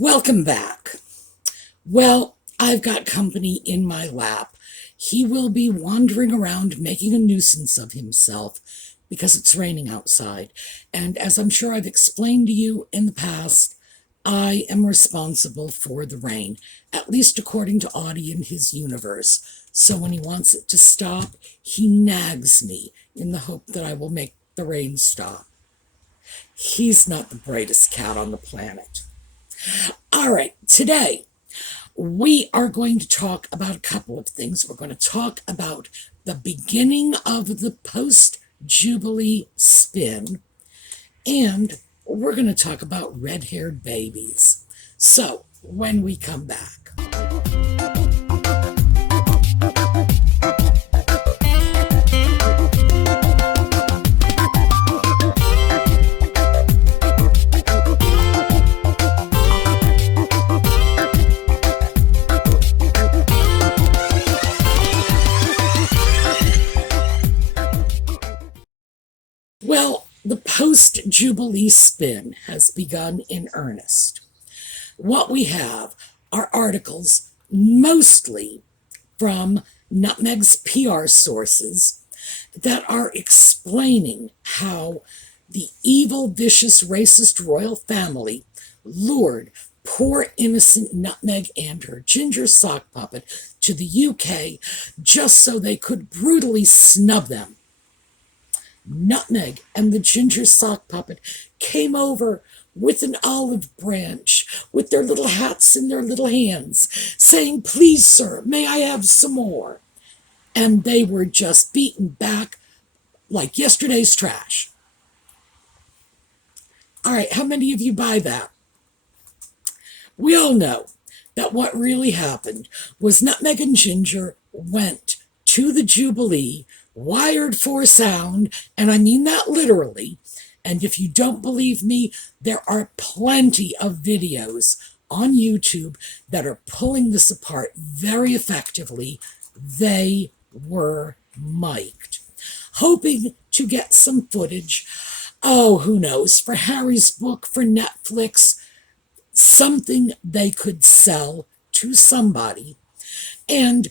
Welcome back. Well, I've got company in my lap. He will be wandering around making a nuisance of himself because it's raining outside. And as I'm sure I've explained to you in the past, I am responsible for the rain, at least according to Audie and his universe. So when he wants it to stop, he nags me in the hope that I will make the rain stop. He's not the brightest cat on the planet. All right, today we are going to talk about a couple of things. We're going to talk about the beginning of the post-Jubilee spin, and we're going to talk about red-haired babies. So, when we come back. Well, the post-Jubilee spin has begun in earnest. What we have are articles mostly from Nutmeg's PR sources that are explaining how the evil, vicious, racist royal family lured poor innocent Nutmeg and her ginger sock puppet to the UK just so they could brutally snub them. Nutmeg and the ginger sock puppet came over with an olive branch, with their little hats in their little hands, saying, "Please, sir, may I have some more?" And they were just beaten back like yesterday's trash. All right, how many of you buy that? We all know that what really happened was Nutmeg and Ginger went to the Jubilee, wired for sound, and I mean that literally. And if you don't believe me, there are plenty of videos on YouTube that are pulling this apart very effectively. They were mic'd, hoping to get some footage. Oh, who knows, for Harry's book, for Netflix, something they could sell to somebody. And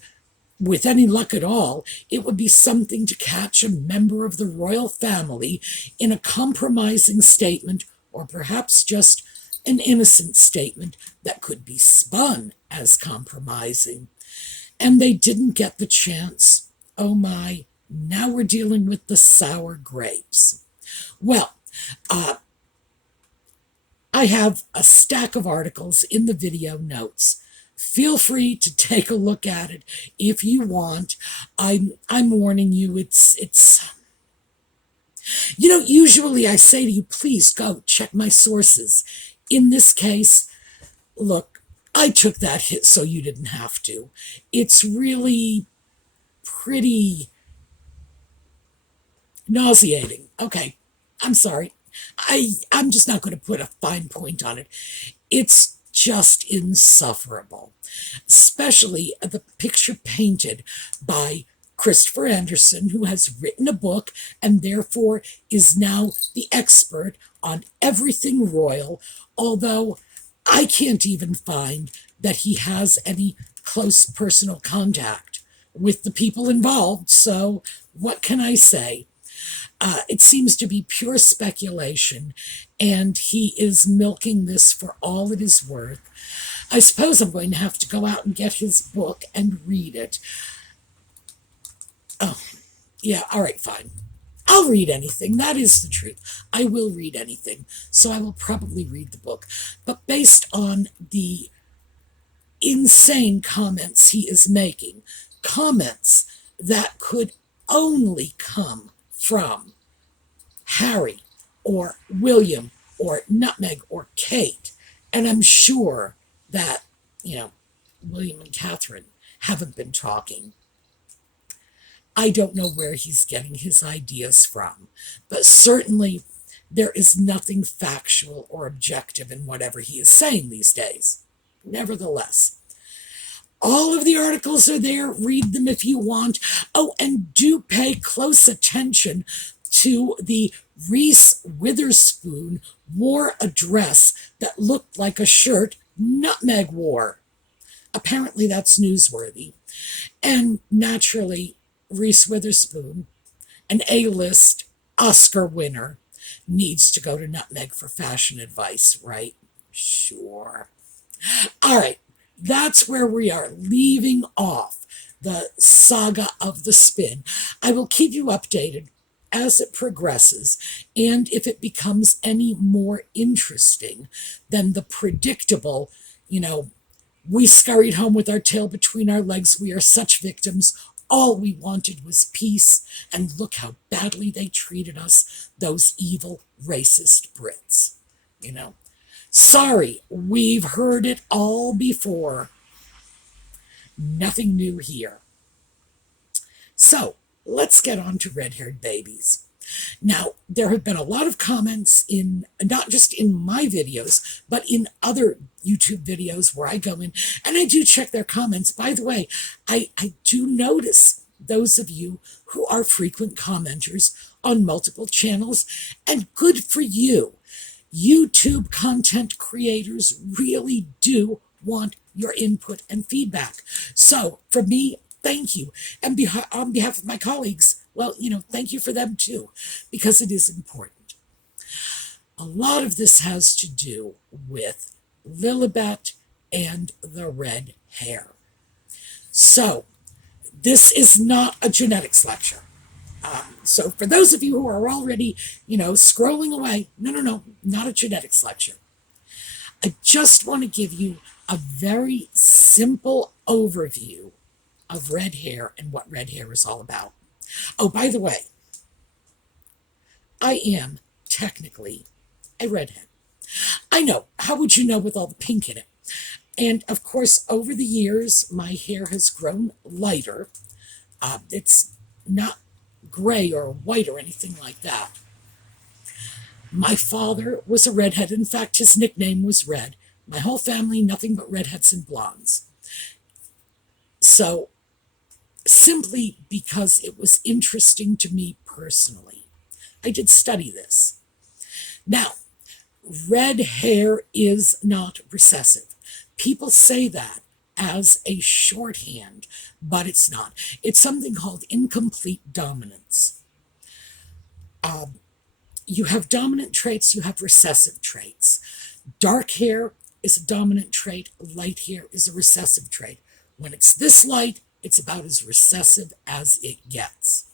with any luck at all, it would be something to catch a member of the royal family in a compromising statement, or perhaps just an innocent statement that could be spun as compromising. And they didn't get the chance. Oh my, now we're dealing with the sour grapes. Well, I have a stack of articles in the video notes. Feel free to take a look at it if you want. I'm warning you, it's usually I say to you, please go check my sources. In this case, look, I took that hit so you didn't have to. It's really pretty nauseating. Okay, I'm sorry. I'm just not going to put a fine point on it. It's just insufferable, especially the picture painted by Christopher Anderson, who has written a book and therefore is now the expert on everything royal, although I can't even find that he has any close personal contact with the people involved, so what can I say? It seems to be pure speculation, and he is milking this for all it is worth. I suppose I'm going to have to go out and get his book and read it. Oh, yeah, all right, fine. I'll read anything. That is the truth. I will read anything, so I will probably read the book. But based on the insane comments he is making, comments that could only come from Harry or William or Nutmeg or Kate, and I'm sure that, William and Catherine haven't been talking. I don't know where he's getting his ideas from, but certainly there is nothing factual or objective in whatever he is saying these days. Nevertheless, all of the articles are there. Read them if you want. Oh, and do pay close attention to the Reese Witherspoon wore a dress that looked like a shirt nutmeg war. Apparently that's newsworthy. And naturally, Reese Witherspoon, an A-list Oscar winner, needs to go to nutmeg for fashion advice, right? Sure. All right, that's where we are leaving off the saga of the spin. I will keep you updated as it progresses, and if it becomes any more interesting than the predictable, you know, we scurried home with our tail between our legs, we are such victims. All we wanted was peace, and look how badly they treated us, those evil, racist Brits. You know, sorry, we've heard it all before. Nothing new here. So, let's get on to red-haired babies. Now, there have been a lot of comments in, not just in my videos, but in other YouTube videos where I go in and I do check their comments. By the way, I do notice those of you who are frequent commenters on multiple channels, and good for you. YouTube content creators really do want your input and feedback. So, for me, thank you. And on behalf of my colleagues, well, thank you for them too, because it is important. A lot of this has to do with Lilibet and the red hair. So, this is not a genetics lecture. So for those of you who are already, scrolling away, no, not a genetics lecture. I just want to give you a very simple overview of red hair and what red hair is all about. Oh, by the way, I am technically a redhead. I know, how would you know with all the pink in it? And of course, over the years, my hair has grown lighter. It's not gray or white or anything like that. My father was a redhead. In fact, his nickname was Red. My whole family, nothing but redheads and blondes. So, simply because it was interesting to me personally, I did study this. Now, red hair is not recessive. People say that as a shorthand, but it's not. It's something called incomplete dominance. You have dominant traits, you have recessive traits. Dark hair is a dominant trait, light hair is a recessive trait. When it's this light, it's about as recessive as it gets.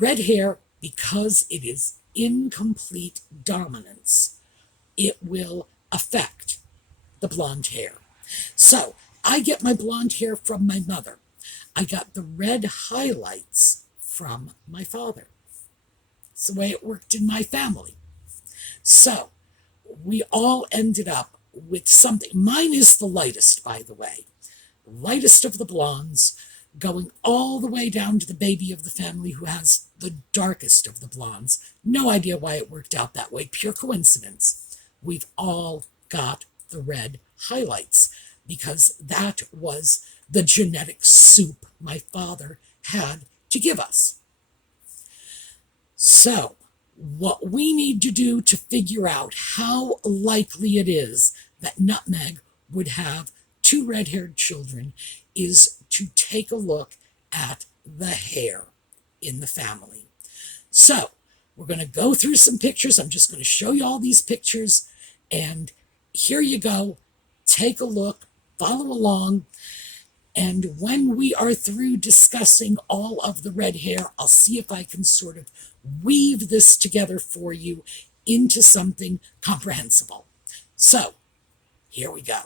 Red hair, because it is incomplete dominance, it will affect the blonde hair. So, I get my blonde hair from my mother. I got the red highlights from my father. It's the way it worked in my family. So, we all ended up with something. Mine is the lightest, by the way. Lightest of the blondes, going all the way down to the baby of the family who has the darkest of the blondes. No idea why it worked out that way. Pure coincidence. We've all got the red highlights because that was the genetic soup my father had to give us. So, what we need to do to figure out how likely it is that Nutmeg would have 2 red-haired children is to take a look at the hair in the family. So, we're going to go through some pictures. I'm just going to show you all these pictures, and here you go. Take a look, follow along, and when we are through discussing all of the red hair, I'll see if I can sort of weave this together for you into something comprehensible. So, here we go.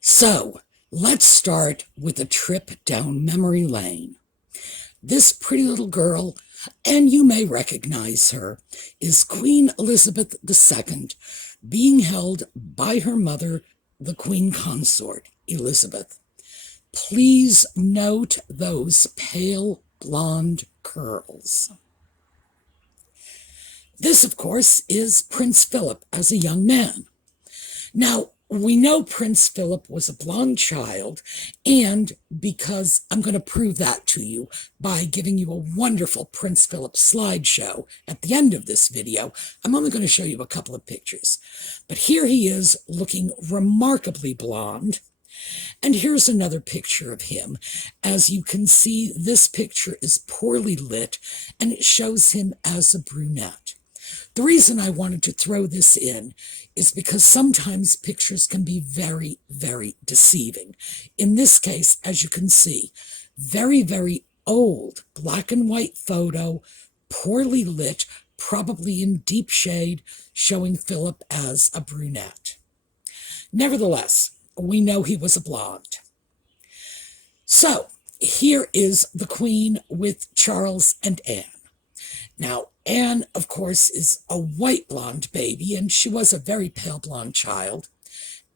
So, let's start with a trip down memory lane. This pretty little girl, and you may recognize her, is Queen Elizabeth II, being held by her mother, the Queen Consort, Elizabeth. Please note those pale blonde curls. This, of course, is Prince Philip as a young man. Now, We know Prince Philip was a blonde child, and because I'm going to prove that to you by giving you a wonderful Prince Philip slideshow at the end of this video, I'm only going to show you a couple of pictures. But here he is looking remarkably blonde. And here's another picture of him. As you can see, this picture is poorly lit, and it shows him as a brunette. The reason I wanted to throw this in is because sometimes pictures can be very, very deceiving. In this case, as you can see, very, very old black and white photo, poorly lit, probably in deep shade, showing Philip as a brunette. Nevertheless, we know he was a blonde. So here is the Queen with Charles and Anne. Now, Anne, of course, is a white blonde baby, and she was a very pale blonde child.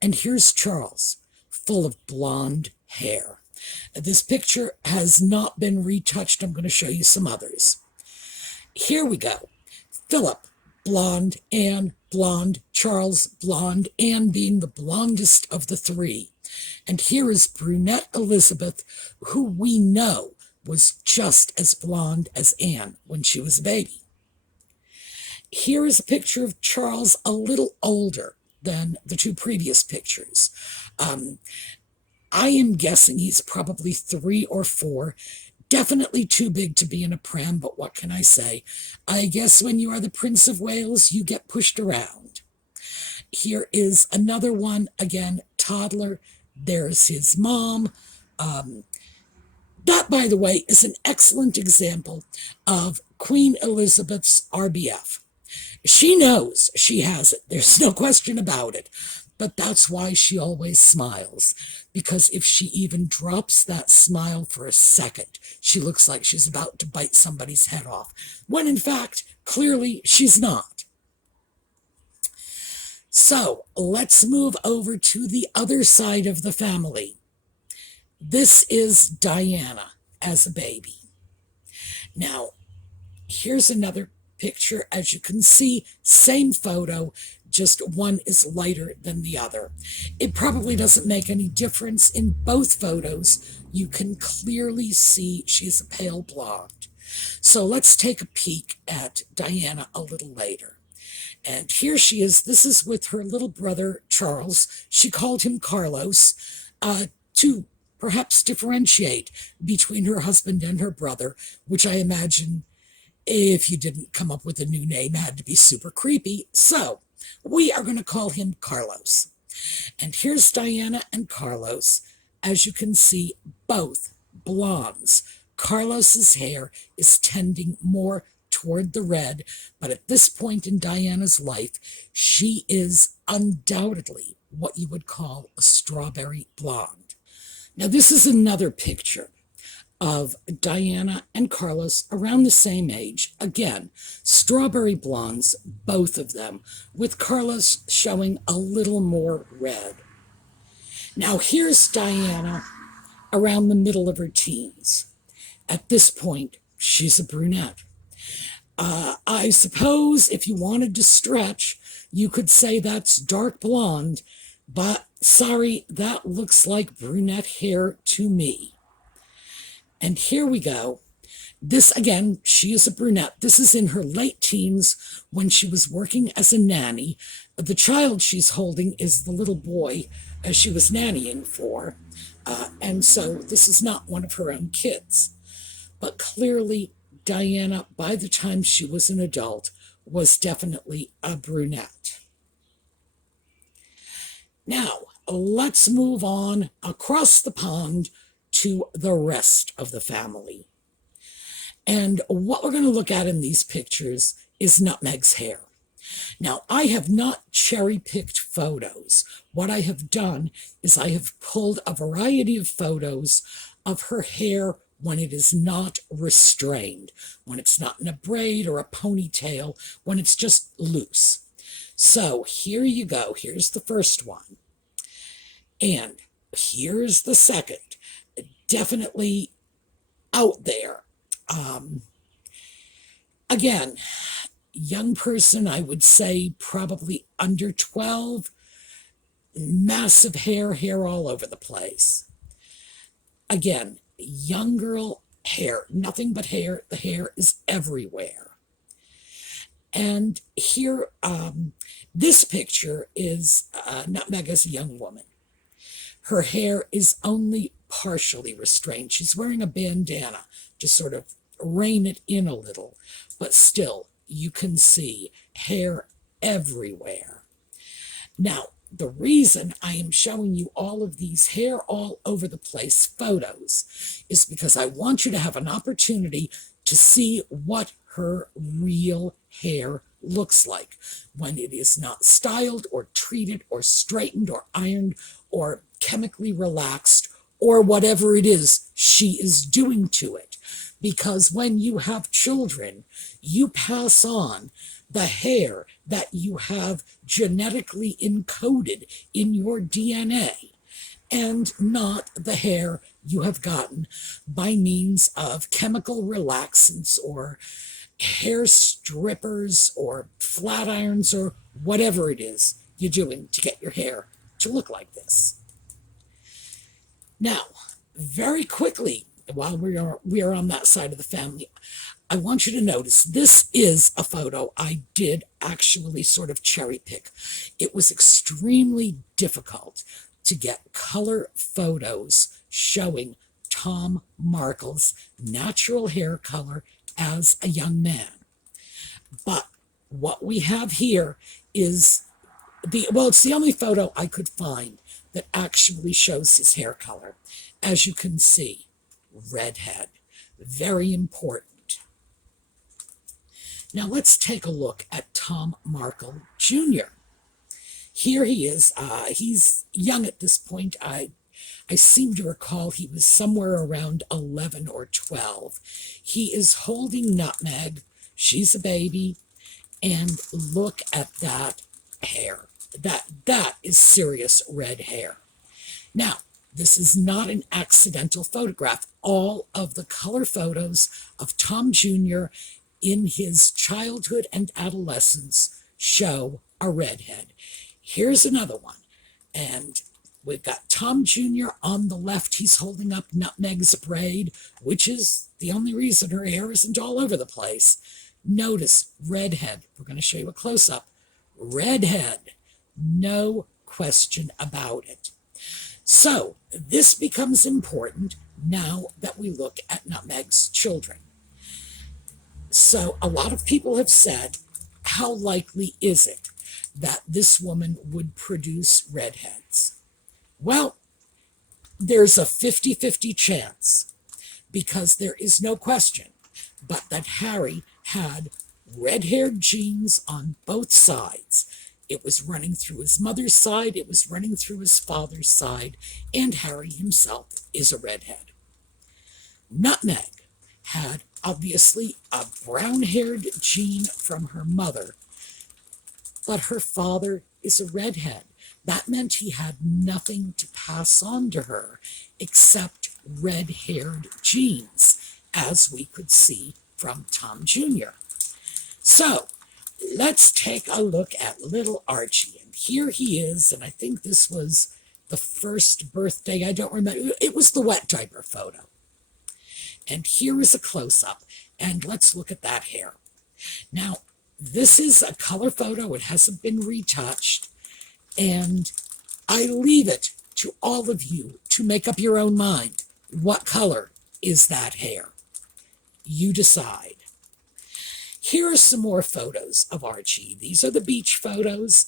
And here's Charles, full of blonde hair. This picture has not been retouched. I'm going to show you some others. Here we go. Philip, blonde, Anne, blonde, Charles, blonde, Anne being the blondest of the three. And here is brunette Elizabeth, who we know was just as blonde as Anne when she was a baby. Here is a picture of Charles a little older than the two previous pictures. I am guessing he's probably 3 or 4, definitely too big to be in a pram, but what can I say? I guess when you are the Prince of Wales, you get pushed around. Here is another one, again, toddler. There's his mom. That, by the way, is an excellent example of Queen Elizabeth's RBF. She knows she has it. There's no question about it. But that's why she always smiles. Because if she even drops that smile for a second, she looks like she's about to bite somebody's head off. When in fact, clearly she's not. So let's move over to the other side of the family. This is Diana as a baby. Now, here's another picture. As you can see, same photo, just one is lighter than the other. It probably doesn't make any difference. In both photos, you can clearly see she's a pale blonde. So let's take a peek at Diana a little later. And here she is. This is with her little brother, Charles. She called him Carlos to perhaps differentiate between her husband and her brother, which I imagine, if you didn't come up with a new name, had to be super creepy. So we are going to call him Carlos. And here's Diana and Carlos. As you can see, both blondes. Carlos's hair is tending more toward the red, but at this point in Diana's life, she is undoubtedly what you would call a strawberry blonde. Now, this is another picture of Diana and Carlos around the same age. Again, strawberry blondes, both of them, with Carlos showing a little more red. Now, here's Diana around the middle of her teens. At this point, she's a brunette. I suppose if you wanted to stretch, you could say that's dark blonde, but sorry, that looks like brunette hair to me. And here we go. This, again, she is a brunette. This is in her late teens when she was working as a nanny. The child she's holding is the little boy she was nannying for. And so this is not one of her own kids. But clearly, Diana, by the time she was an adult, was definitely a brunette. Now, let's move on across the pond to the rest of the family. And what we're going to look at in these pictures is Nutmeg's hair. Now, I have not cherry-picked photos. What I have done is I have pulled a variety of photos of her hair when it is not restrained, when it's not in a braid or a ponytail, when it's just loose. So here you go. Here's the first one. And here's the second. Definitely out there. Again, young person, I would say probably under 12. massive hair all over the place. Again, young girl hair, nothing but hair. The hair is everywhere. And here, this picture is Nutmeg as a young woman. Her hair is only partially restrained. She's wearing a bandana to sort of rein it in a little, but still, you can see hair everywhere. Now, the reason I am showing you all of these hair all over the place photos is because I want you to have an opportunity to see what her real hair looks like when it is not styled or treated or straightened or ironed or chemically relaxed or whatever it is she is doing to it. Because when you have children, you pass on the hair that you have genetically encoded in your DNA, and not the hair you have gotten by means of chemical relaxants or hair strippers or flat irons or whatever it is you're doing to get your hair to look like this. Now, very quickly, while we are on that side of the family, I want you to notice this is a photo I did actually sort of cherry pick. It was extremely difficult to get color photos showing Tom Markle's natural hair color as a young man. But what we have here is it's the only photo I could find that actually shows his hair color. As you can see, redhead, very important. Now let's take a look at Tom Markle Jr. Here he is. He's young at this point. I seem to recall he was somewhere around 11 or 12. He is holding Nutmeg. She's a baby. And look at that hair. That is serious red hair. Now, this is not an accidental photograph. All of the color photos of Tom Jr. in his childhood and adolescence show a redhead. Here's another one. And we've got Tom Jr. on the left. He's holding up Nutmeg's braid, which is the only reason her hair isn't all over the place. Notice redhead. We're going to show you a close-up. Redhead. No question about it. So this becomes important now that we look at Nutmeg's children. So a lot of people have said, how likely is it that this woman would produce redheads? Well, there's a 50-50 chance, because there is no question but that Harry had red-haired genes on both sides. It was running through his mother's side, it was running through his father's side, and Harry himself is a redhead. Nutmeg had obviously a brown-haired gene from her mother, but her father is a redhead. That meant he had nothing to pass on to her except red-haired genes, as we could see from Tom Jr. So let's take a look at little Archie. And here he is, and I think this was the first birthday. I don't remember. It was the wet diaper photo. And here is a close-up, and let's look at that hair. Now, this is a color photo. It hasn't been retouched, and I leave it to all of you to make up your own mind. What color is that hair? You decide. Here are some more photos of Archie. These are the beach photos,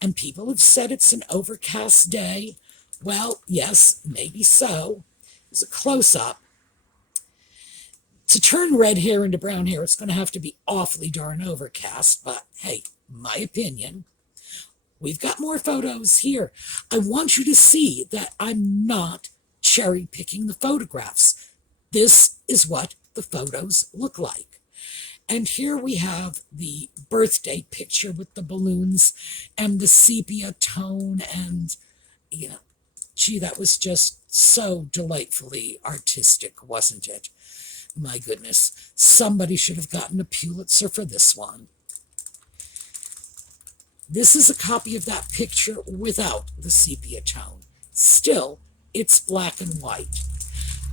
and people have said it's an overcast day. Well, yes, maybe so. There's a close-up. To turn red hair into brown hair, it's going to have to be awfully darn overcast, but hey, my opinion. We've got more photos here. I want you to see that I'm not cherry-picking the photographs. This is what the photos look like. And here we have the birthday picture with the balloons and the sepia tone, and, you know, gee, that was just so delightfully artistic, wasn't it? My goodness, somebody should have gotten a Pulitzer for this one. This is a copy of that picture without the sepia tone. Still, it's black and white.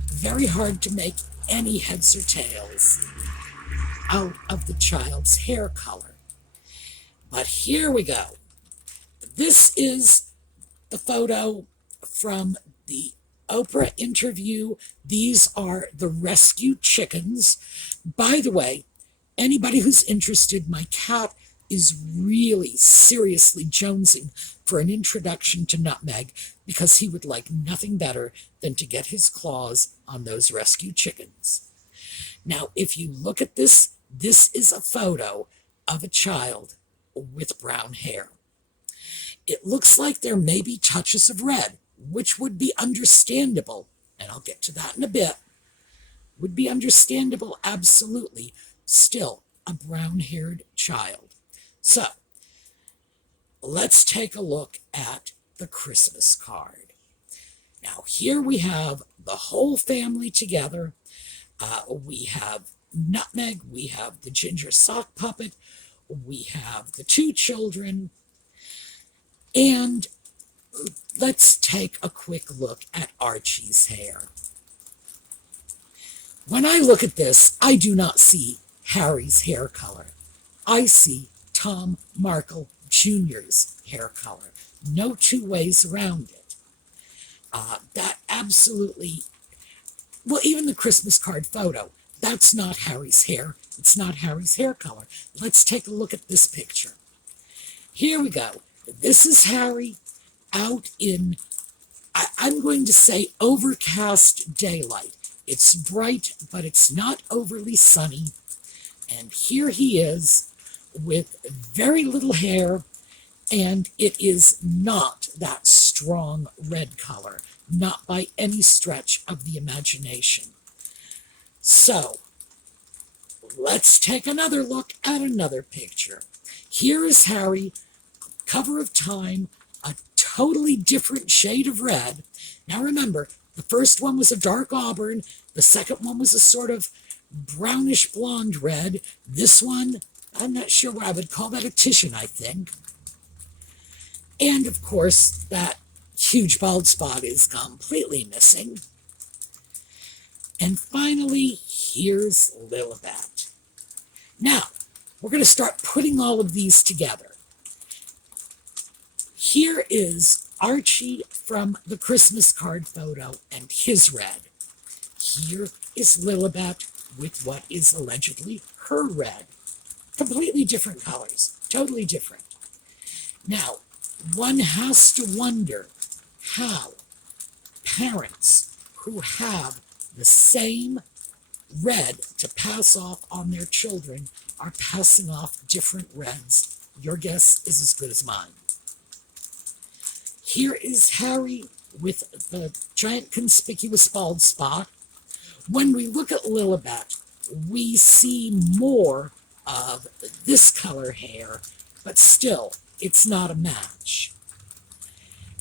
Very hard to make any heads or tails out of the child's hair color. But here we go. This is the photo from the Oprah interview. These are the rescued chickens. By the way, anybody who's interested, my cat is really seriously jonesing for an introduction to Nutmeg because he would like nothing better than to get his claws on those rescued chickens. Now, if you look at this, this is a photo of a child with brown hair. It looks like there may be touches of red, which would be understandable, and I'll get to that in a bit. Would be understandable, absolutely. Still, a brown-haired child. So, let's take a look at the Christmas card. Now, here we have the whole family together. We have Nutmeg, we have the ginger sock puppet, we have the two children, and let's take a quick look at Archie's hair. When I look at this, I do not see Harry's hair color. I see Tom Markle Jr.'s hair color. No two ways around it. That absolutely, well, even the Christmas card photo, that's not Harry's hair. It's not Harry's hair color. Let's take a look at this picture. Here we go. This is Harry out in, I'm going to say, overcast daylight. It's bright, but it's not overly sunny. And here he is with very little hair, and it is not that strong red color, not by any stretch of the imagination. So, let's take another look at another picture. Here is Harry, cover of Time, a totally different shade of red. Now remember, the first one was a dark auburn, the second one was a sort of brownish blonde red. This one, I'm not sure what I would call that, a Titian, I think. And of course, that huge bald spot is completely missing. And finally, here's Lilibet. Now, we're going to start putting all of these together. Here is Archie from the Christmas card photo and his red. Here is Lilibet with what is allegedly her red. Completely different colors, totally different. Now, one has to wonder how parents who have the same red to pass off on their children are passing off different reds. Your guess is as good as mine. Here is Harry with the giant conspicuous bald spot. When we look at Lilibet, we see more of this color hair, but still, it's not a match.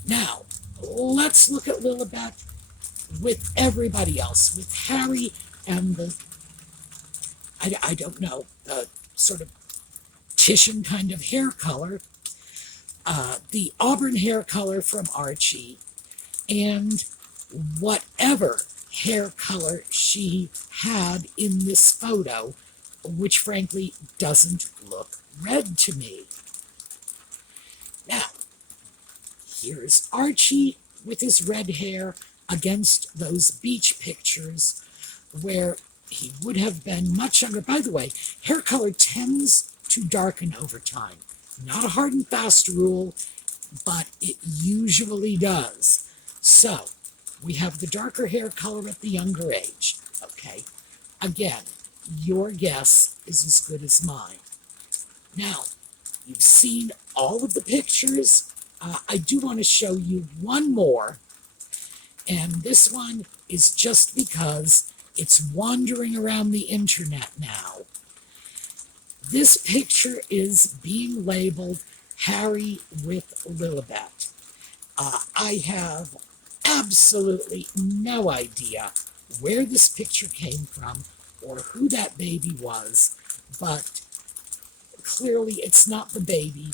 Now, let's look at Lilibet with everybody else, with Harry and the, I don't know, the sort of Titian kind of hair color, the auburn hair color from Archie, and whatever hair color she had in this photo, which frankly doesn't look red to me. Now, here's Archie with his red hair against those beach pictures where he would have been much younger. By the way, hair color tends to darken over time. Not a hard and fast rule, but it usually does. So, we have the darker hair color at the younger age. Okay, again, your guess is as good as mine. Now, you've seen all of the pictures. I do want to show you one more, and this one is just because it's wandering around the internet now. This picture is being labeled Harry with Lilibet. I have absolutely no idea where this picture came from or who that baby was, but clearly it's not the baby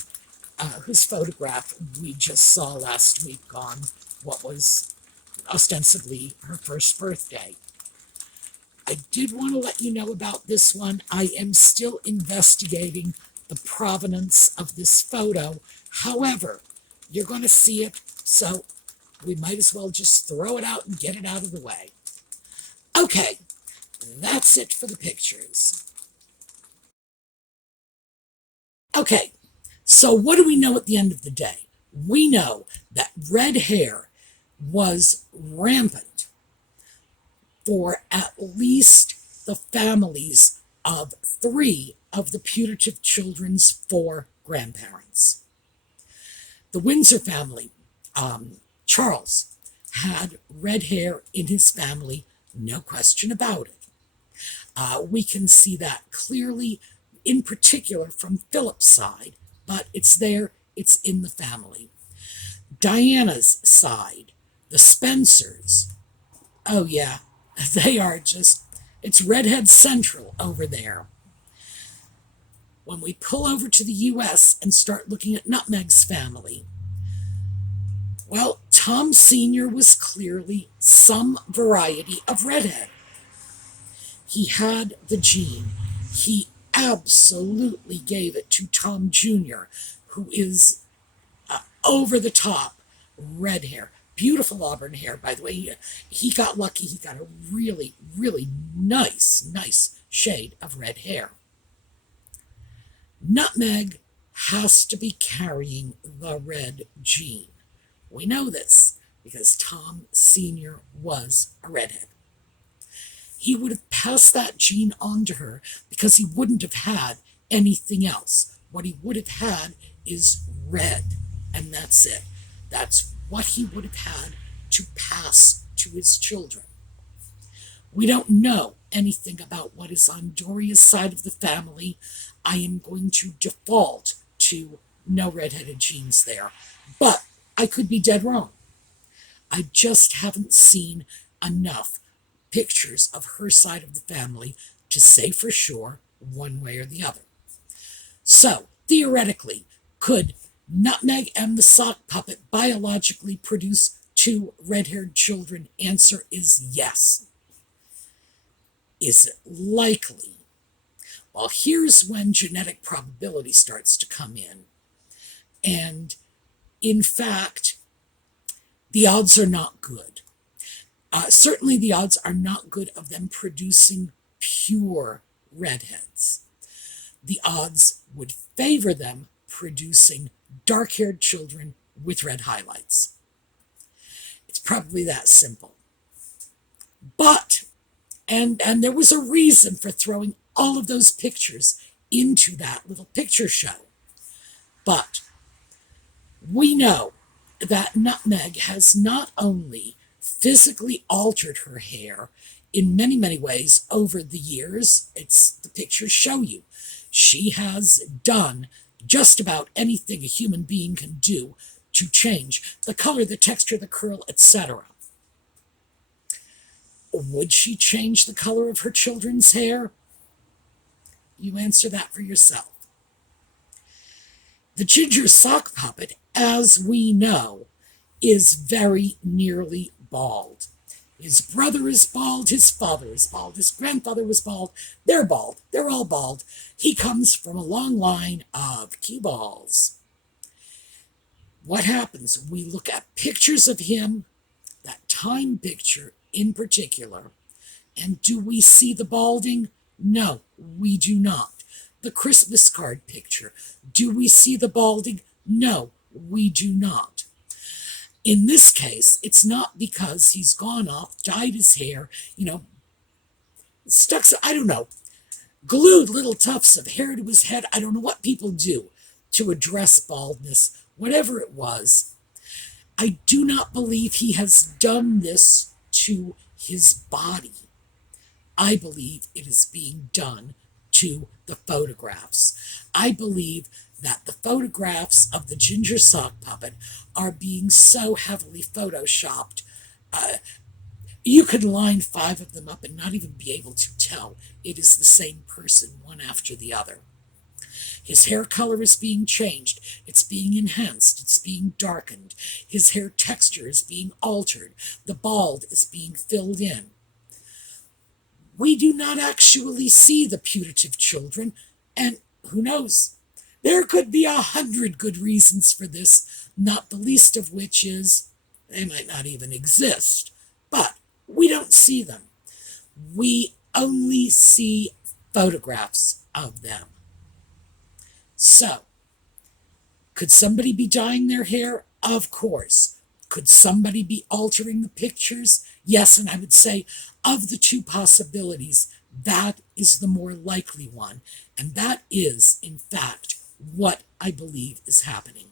whose photograph we just saw last week on what was ostensibly her first birthday. I did want to let you know about this one. I am still investigating the provenance of this photo. However, you're going to see it, so we might as well just throw it out and get it out of the way. Okay, that's it for the pictures. Okay, so what do we know at the end of the day? We know that red hair was rampant for at least the families of 3 of the putative children's 4 grandparents. The Windsor family, Charles, had red hair in his family, no question about it. We can see that clearly, in particular from Philip's side, but it's there, it's in the family. Diana's side, the Spencers, oh yeah, they are just, it's redhead central over there. When we pull over to the US and start looking at Nutmeg's family, well, Tom Sr. was clearly some variety of redhead. He had the gene. He absolutely gave it to Tom Jr., who is over the top red hair. Beautiful auburn hair, by the way. He got lucky. He got a really, really nice shade of red hair. Nutmeg has to be carrying the red gene. We know this because Tom Sr. was a redhead. He would have passed that gene on to her because he wouldn't have had anything else. What he would have had is red, and that's it. That's what he would have had to pass to his children. We don't know anything about what is on Doria's side of the family. I am going to default to no redheaded genes there, but I could be dead wrong. I just haven't seen enough pictures of her side of the family to say for sure one way or the other. So, theoretically, could Nutmeg and the sock puppet biologically produce 2 red-haired children? Answer is yes. Is it likely? Well, here's when genetic probability starts to come in. And, in fact, the odds are not good. Certainly the odds are not good of them producing pure redheads. The odds would favor them producing dark-haired children with red highlights. It's probably that simple. But, and there was a reason for throwing all of those pictures into that little picture show. But we know that Nutmeg has not only physically altered her hair in many ways over the years, the pictures show you. She has done just about anything a human being can do to change the color, the texture, the curl, etc. Would she change the color of her children's hair? You answer that for yourself. The ginger sock puppet, as we know, is very nearly bald. His brother is bald, his father is bald, his grandfather was bald, they're all bald. He comes from a long line of cue balls. What happens? We look at pictures of him, that time picture in particular, and do we see the balding? No, we do not. The Christmas card picture, do we see the balding? No, we do not. In this case, it's not because he's gone off, dyed his hair, stuck, I don't know, glued little tufts of hair to his head. I don't know what people do to address baldness, whatever it was. I do not believe he has done this to his body. I believe it is being done to the photographs. I believe that the photographs of the ginger sock puppet are being so heavily photoshopped, you could line 5 of them up and not even be able to tell it is the same person, one after the other. His hair color is being changed. It's being enhanced. It's being darkened. His hair texture is being altered. The bald is being filled in. We do not actually see the putative children, and who knows? There could be 100 good reasons for this, not the least of which is they might not even exist. But we don't see them. We only see photographs of them. So, could somebody be dyeing their hair? Of course. Could somebody be altering the pictures? Yes, and I would say of the two possibilities, that is the more likely one. And that is, in fact, what I believe is happening.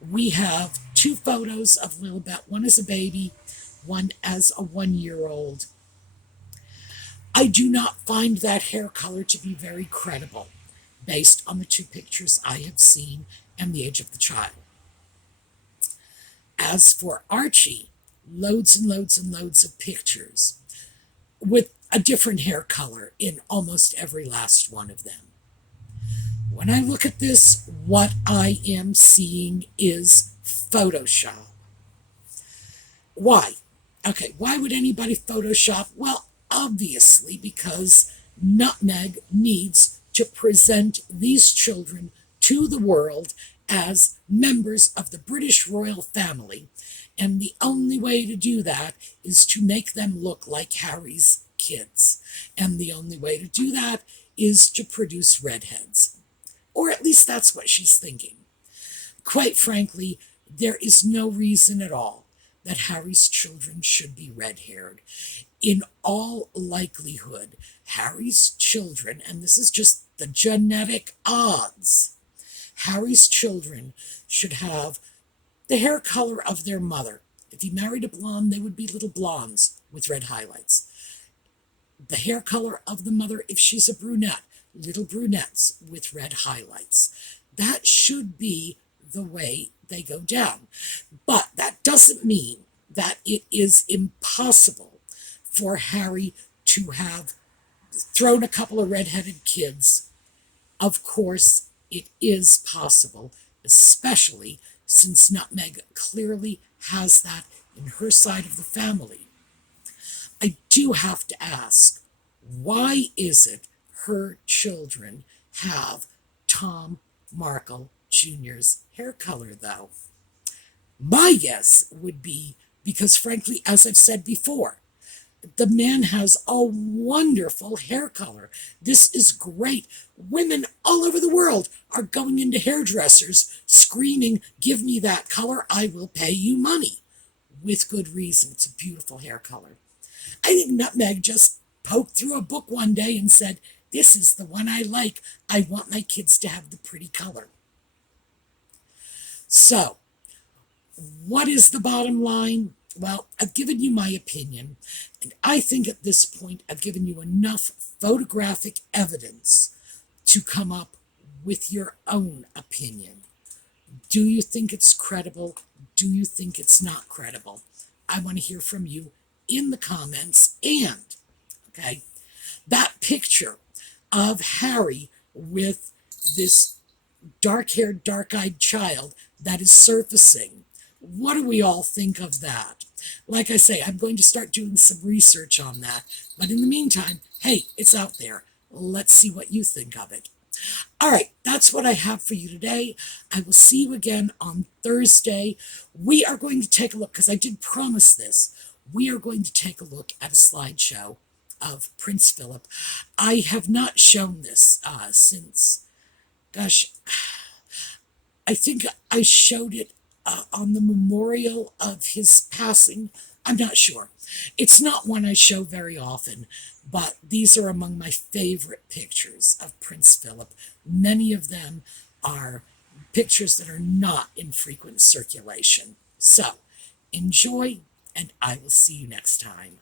We have two photos of Lilibet, one as a baby, one as a 1-year-old. I do not find that hair color to be very credible based on the two pictures I have seen and the age of the child. As for Archie, loads and loads and loads of pictures with a different hair color in almost every last one of them. When I look at this, what I am seeing is Photoshop. Why? Okay, why would anybody Photoshop? Well, obviously because Nutmeg needs to present these children to the world as members of the British royal family, and the only way to do that is to make them look like Harry's kids, and the only way to do that is to produce redheads. Or at least that's what she's thinking. Quite frankly, there is no reason at all that Harry's children should be red-haired. In all likelihood, Harry's children, and this is just the genetic odds, Harry's children should have the hair color of their mother. If he married a blonde, they would be little blondes with red highlights. The hair color of the mother, if she's a brunette, little brunettes with red highlights. That should be the way they go down. But that doesn't mean that it is impossible for Harry to have thrown a couple of redheaded kids. Of course, it is possible, especially since Nutmeg clearly has that in her side of the family. I do have to ask, why is it her children have Tom Markle Jr.'s hair color, though? My guess would be because, frankly, as I've said before, the man has a wonderful hair color. This is great. Women all over the world are going into hairdressers screaming, "Give me that color, I will pay you money." With good reason. It's a beautiful hair color. I think Nutmeg just poked through a book one day and said, "This is the one I like. I want my kids to have the pretty color." So, what is the bottom line? Well, I've given you my opinion, and I think at this point I've given you enough photographic evidence to come up with your own opinion. Do you think it's credible? Do you think it's not credible? I want to hear from you in the comments. And, okay, that picture of Harry with this dark-haired, dark-eyed child that is surfacing, what do we all think of that? Like I say, I'm going to start doing some research on that. But in the meantime, hey, it's out there. Let's see what you think of it. All right, that's what I have for you today. I will see you again on Thursday. We are going to take a look, because I did promise this, we are going to take a look at a slideshow of Prince Philip. I have not shown this since, gosh, I think I showed it on the memorial of his passing. I'm not sure. It's not one I show very often, but these are among my favorite pictures of Prince Philip. Many of them are pictures that are not in frequent circulation. So, enjoy, and I will see you next time.